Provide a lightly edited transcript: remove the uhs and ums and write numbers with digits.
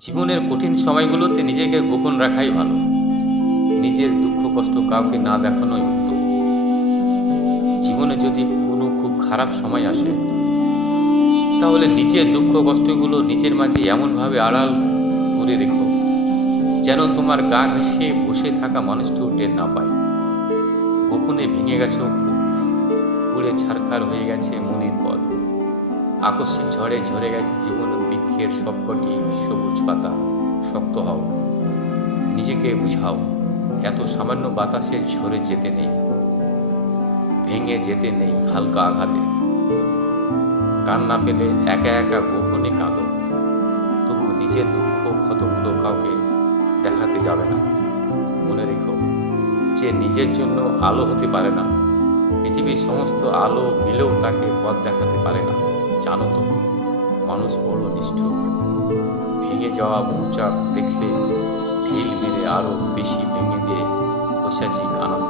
জীবনের কঠিন সময়গুলোতে নিজেকে গোপন রাখাই ভালো। নিজের দুঃখ কষ্ট কাউকে না দেখানোই উত্তম। জীবনে যদি কোনো খুব খারাপ সময় আসে, তাহলে নিজের দুঃখ কষ্টগুলো নিজের মাঝে এমনভাবে আড়াল করে রেখো, যেন তোমার গা ঘেঁষে বসে থাকা মানুষটিও টের না পায়। গোপনে ভেঙে গেছে খুব, পুড়ে ছারখার হয়ে গেছে মনের পথ। আকস্মিক ঝড়ে ঝরে গেছে জীবন বৃক্ষের সবকটি সবুজ পাতা। শক্ত হও, নিজেকে বুঝাও, এত সামান্য বাতাসে ঝরে যেতে নেই, ভেঙে যেতে নেই হালকা আঘাতে। কান্না পেলে একা একা গোপনে কাঁদো, তবু নিজের দুঃখ ক্ষতগুলো কাউকে দেখাতে যাবে না। মনে রেখো, যে নিজের জন্য আলো হতে পারে না, পৃথিবীর সমস্ত আলো মিলেও তাকে পথ দেখাতে পারে না। জানো তো, মানুষ বড় নিষ্ঠুর। ভেঙে যাওয়া মৌচাক দেখলে ঢিল মেরে আরো বেশি ভেঙে দিয়ে পৈশাচিক আনন্দ